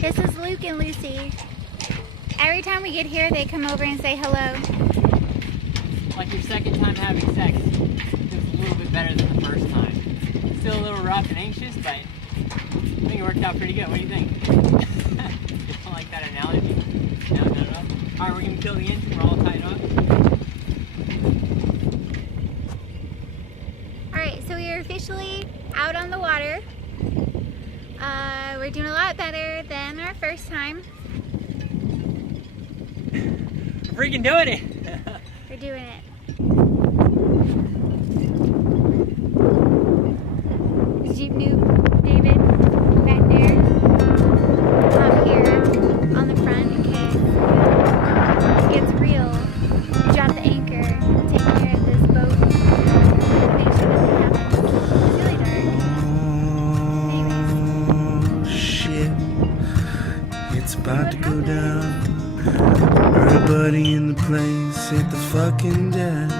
This is Luke and Lucy. Every time we get here, they come over and say hello. Like your second time having sex. It's a little bit better than the first time. Still a little rough and anxious, but I think it worked out pretty good. What do you think? You don't like that analogy? No. Alright, we're going to kill the engine. We're all tied up. Alright, so we are officially out on the water. We're doing a lot better than our first time. We're freaking doing it! We're doing it. Jeep Noob David back there. I'm here on the front in case it gets real. Drop the anchor, take care of this boat, make sure nothing happens. It's really dark. Anyways. Shit, it's about to go down. Everybody in the place hit the fucking deck.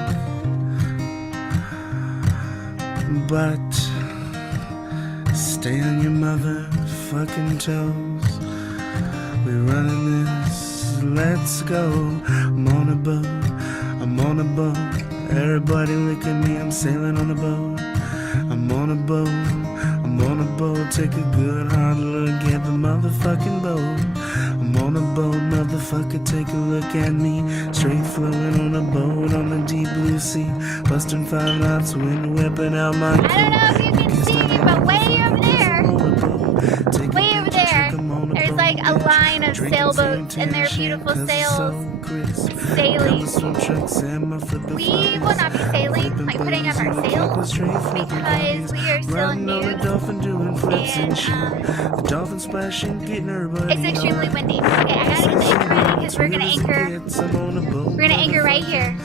But stay on your motherfucking toes. We're running this, let's go. I'm on a boat, I'm on a boat. Everybody look at me, I'm sailing on a boat. I'm on a boat, I'm on a boat. Take a good hard look at the motherfucking boat. I'm on a boat, motherfucker, take a look at me. Straight flowing on a boat on the deep blue sea. Busting 5 knots, wind whipping out my coat. I don't know if you can see me, but way over there, there's like a line of sailboats and their beautiful sails sailing. We will not be sailing, like putting up our sails, because we are still nude and it's extremely windy. Okay, I gotta get the anchor ready because we're gonna anchor right here.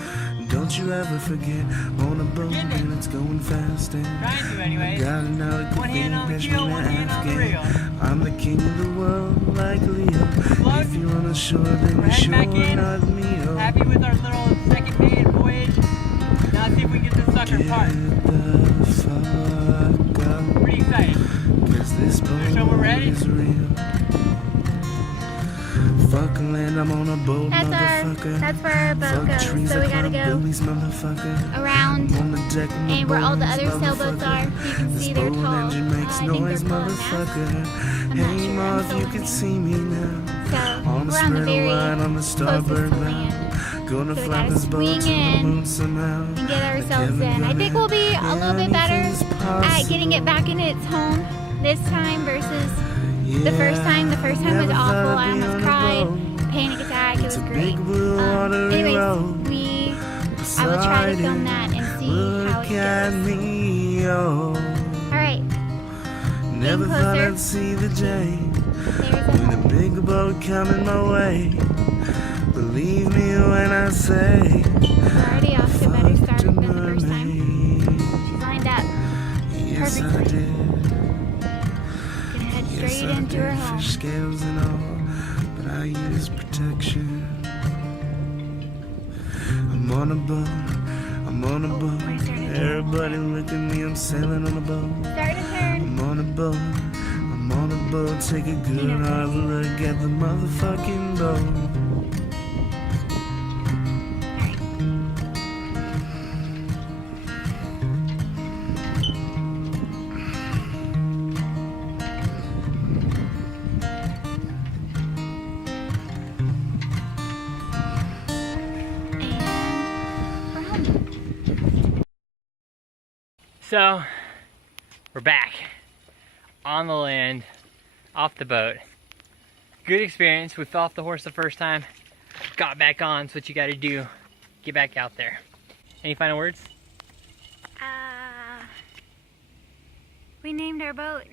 Don't you ever forget, on a boat and it's going fast and Trying to anyway. got another good One hand on the thing, keel, one hand on the reel. I'm the king of the world like Leo. Float. If you're on the shore, then We're you're heading sure back in. not me. Oh. Happy with our little second day in voyage. Now let's see if we can get this sucker apart. Get the fuck up, Pretty excited. 'cause this boat So we're ready? is real. Fucking land, I'm on a boat, motherfucker. That's where our boat Fuck goes. trees, So we I gotta climb go buoys, motherfucker. around On the deck of the and where all the boat, other sailboats are. You can This see they're boat tall. engine makes I think noise, they're tall motherfucker. I'm not Hey, sure. Ma, I'm if still you can see me now. So On the we're on the spread of very wine, on the closest starboard to bow. land. Gonna So we fly gotta this boat swing to the in moon somehow. and get ourselves Never in. I think we'll be a little bit better anything's at getting it back in its home this time versus the first time. The first time was never awful. thought I I'd be almost on a cried. boat. Panic attack. It It's was a great. big blue watery Anyways, road. I will try to film that and see how Look it at goes. me, oh. Alright, Never thought closer. I'd see the day there's a when a home. big boat coming my way. Believe me when I say, We're already off to a better start fucked a than the first time. mermaid. She's lined up. Yes, I Perfectly. did. Gonna head Yes, straight I into her did. home. Fish scales and all, but I use protection. I'm on a boat, I'm on a boat. we're starting to turn. Everybody look at me, I'm sailing on a boat. Start to turn. I'm on a boat, I'm on a boat. Take a good hard look at the motherfucking boat. Alright. And we're home. So, we're back on the land, off the boat. Good experience. We fell off the horse the first time, got back on. So what you got to do, get back out there. Any final words? We named our boat